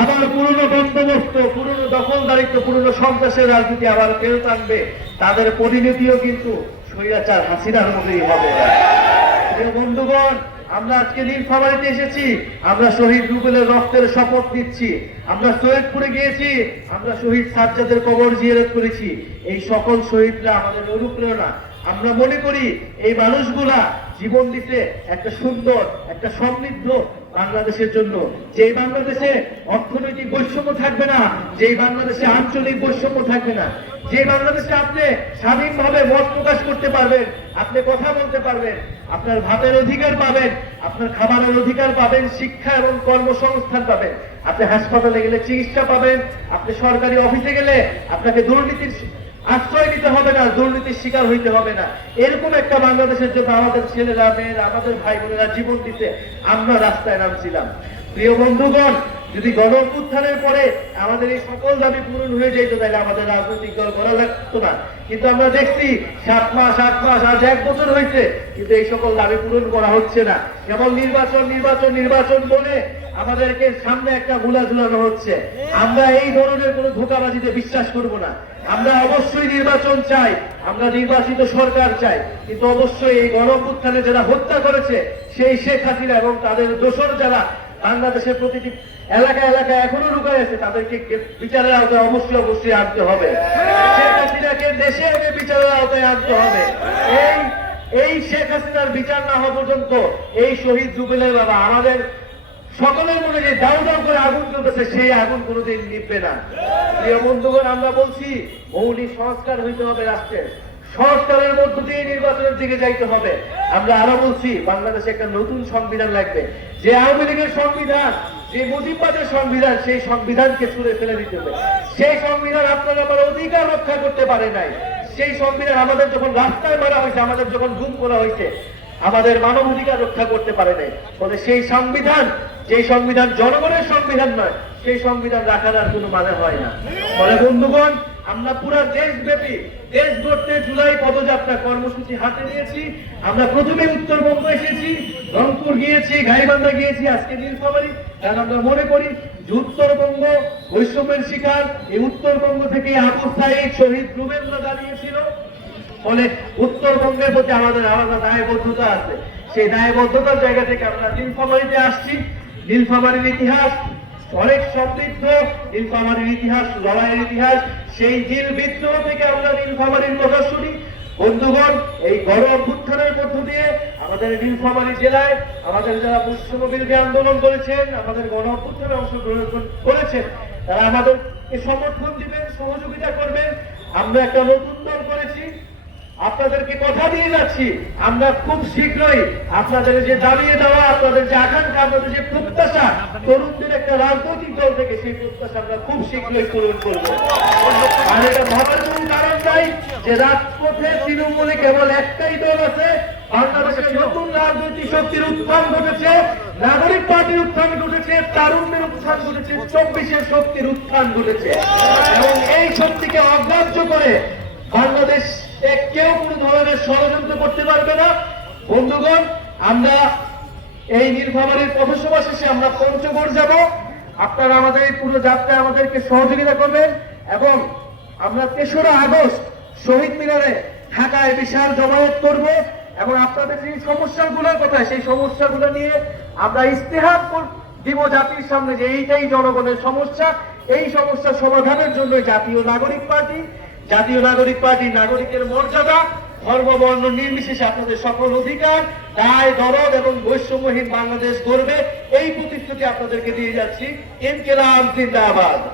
আবার পুরনো বন্দোবস্ত পুরনো দখলদারিত্ব পুরনো সন্ত্রাসের রাজনীতি আবার ফেরত আনবে তাদের প্রতিনিধিও কিন্তু স্বৈরাচার হাসিনার মতোই হবে বন্ধুগণ আমরা আজকে নীলফামারিতে এসেছি আমরা শহীদ রুবেলের রক্তের শপথ নিচ্ছি আমরা সৈয়দপুরে গিয়েছি আমরা শহীদ সাজ্জাদের কবর জিয়ারত করেছি এই সকল শহীদরা আমাদের অনুপ্রেরণা আমরা মনে করি এই মানুষগুলা জীবন দিতে একটা সুন্দর একটা সমৃদ্ধ বাংলাদেশের জন্য যে বাংলাদেশে অর্থনৈতিক বৈষম্য থাকবে না যে বাংলাদেশে আঞ্চলিক বৈষম্য থাকবে না যে বাংলাদেশে আপনি স্বাধীনভাবে মত প্রকাশ করতে পারবেন আপনি কথা বলতে পারবেন আপনার ভাতের অধিকার পাবেন আপনার খাবারের অধিকার পাবেন শিক্ষা এবং কর্মসংস্থান পাবেন আপনি হাসপাতালে গেলে চিকিৎসা পাবেন আপনি সরকারি অফিসে গেলে আপনাকে দুর্নীতির আশ্রয় নিতে হবে না দুর্নীতির শিকার হইতে হবে না এরকম একটা বাংলাদেশের জন্য আমাদের ছেলেরা মেয়েরা আমাদের ভাই বোনেরা জীবন দিতে আমরা রাস্তায় নামছিলাম প্রিয় বন্ধুগণ যদি গণ উত্থানের পরে আমাদের এই সকল দাবি পূরণ হয়ে যেত তাহলে আমাদের রাজনৈতিক দল করা লাগতো না কিন্তু আমরা দেখছি সাত মাস আট মাস আজ এক বছর হয়েছে কিন্তু এই সকল দাবি পূরণ করা হচ্ছে না কেবল নির্বাচন নির্বাচন নির্বাচন বলে আমাদেরকে সামনে একটা গুলা ঝুলানো হচ্ছে আমরা এই ধরনের কোনো ধোকাবাজিতে বিশ্বাস করব না আমরা অবশ্যই নির্বাচন চাই আমরা নির্বাচিত সরকার চাই কিন্তু অবশ্যই এই গণপুত্থানে যারা হত্যা করেছে সেই শেখ হাসিনা এবং তাদের দোষর যারা বাংলাদেশের প্রতিটি এলাকা এলাকা এখনো লুকায় আছে তাদেরকে বিচারের আওতায় অবশ্যই অবশ্যই আনতে হবে শেখ হাসিনাকে দেশে এনে বিচারের আওতায় আনতে হবে এই এই শেখ হাসিনার বিচার না হওয়া পর্যন্ত এই শহীদ জুবিলের বাবা আমাদের সকলের মনে যে দাও দাও করে আগুন চলতেছে সেই আগুন কোনোদিন নিবে না প্রিয় বন্ধুগণ আমরা বলছি মৌলিক সংস্কার হইতে হবে রাষ্ট্রের সংস্কারের মধ্য দিয়ে নির্বাচনের দিকে যাইতে হবে আমরা আরো বলছি বাংলাদেশে একটা নতুন সংবিধান লাগবে যে আওয়ামী লীগের সংবিধান যে মুজিবাদের সংবিধান সেই সংবিধানকে ছুড়ে ফেলে দিতে হবে সেই সংবিধান আপনারা আমার অধিকার রক্ষা করতে পারে নাই সেই সংবিধান আমাদের যখন রাস্তায় মারা হয়েছে আমাদের যখন গুম করা হয়েছে আমাদের মানবাধিকার রক্ষা করতে পারে নাই ফলে সেই সংবিধান যে সংবিধান জনগণের সংবিধান নয় সেই সংবিধান রাখার আর কোনো মানে হয় না ফলে বন্ধুগণ আমরা পুরা দেশব্যাপী দেশ গড়তে জুলাই পদযাত্রা কর্মসূচি হাতে নিয়েছি আমরা প্রথমে উত্তরবঙ্গ এসেছি রংপুর গিয়েছি গাইবান্ধা গিয়েছি আজকে নীলফামারি কারণ আমরা মনে করি যে উত্তরবঙ্গ বৈষম্যের শিকার এই উত্তরবঙ্গ থেকে আবস্থায় শহীদ রুবেন্দ্র দাঁড়িয়েছিল ফলে উত্তরবঙ্গের প্রতি আমাদের আলাদা দায়বদ্ধতা আছে সেই দায়বদ্ধতার জায়গা থেকে আমরা নীলফামারিতে আসছি নীলফামারির ইতিহাস অনেক সমৃদ্ধ নীলফামারির ইতিহাস লড়াইয়ের ইতিহাস সেই নীল বিদ্রোহ থেকে আমরা নীলফামারির কথা শুনি বন্ধুগণ এই গড় অভ্যুত্থানের মধ্য দিয়ে আমাদের নীলফামারি জেলায় আমাদের যারা পশ্চিম আন্দোলন করেছেন আমাদের গণ অভ্যুত্থানে অংশগ্রহণ করেছেন তারা আমাদেরকে সমর্থন দিবেন সহযোগিতা করবেন আমরা একটা নতুন আপনাদেরকে কথা দিয়ে যাচ্ছি আমরা খুব শীঘ্রই আপনাদের যে দাঁড়িয়ে দেওয়া আপনাদের যে আকাঙ্ক্ষা আপনাদের যে প্রত্যাশা তরুণদের একটা রাজনৈতিক দল থেকে সেই প্রত্যাশা আমরা খুব শীঘ্রই পূরণ করব আর এটা ভাবার কোন কারণ নাই যে রাজপথে তৃণমূলে কেবল একটাই দল আছে বাংলাদেশের নতুন রাজনৈতিক শক্তির উত্থান ঘটেছে নাগরিক পার্টির উত্থান ঘটেছে তারুণ্যের উত্থান ঘটেছে চব্বিশের শক্তির উত্থান ঘটেছে এবং এই শক্তিকে অগ্রাহ্য করে বাংলাদেশ কেউ কোনো ধরনের ষড়যন্ত্র করতে পারবে না বন্ধুগণ আমরা এই নীলফামারির পথসভা শেষে আমরা পঞ্চগড় যাব আপনারা আমাদের এই পুরো যাত্রায় আমাদেরকে সহযোগিতা করবেন এবং আমরা তেসরা আগস্ট শহীদ মিনারে ঢাকায় বিশাল জমায়েত করব এবং আপনাদের যে সমস্যাগুলোর কথা সেই সমস্যাগুলো নিয়ে আমরা ইস্তেহার দিব জাতির সামনে যে এইটাই জনগণের সমস্যা এই সমস্যা সমাধানের জন্য জাতীয় নাগরিক পার্টি জাতীয় নাগরিক পার্টি নাগরিকের মর্যাদা ধর্মবর্ণ নির্বিশেষে আপনাদের সকল অধিকার দায় দরদ এবং বৈষম্যহীন বাংলাদেশ করবে এই প্রতিশ্রুতি আপনাদেরকে দিয়ে যাচ্ছি কেলাম জিন্দাবাদ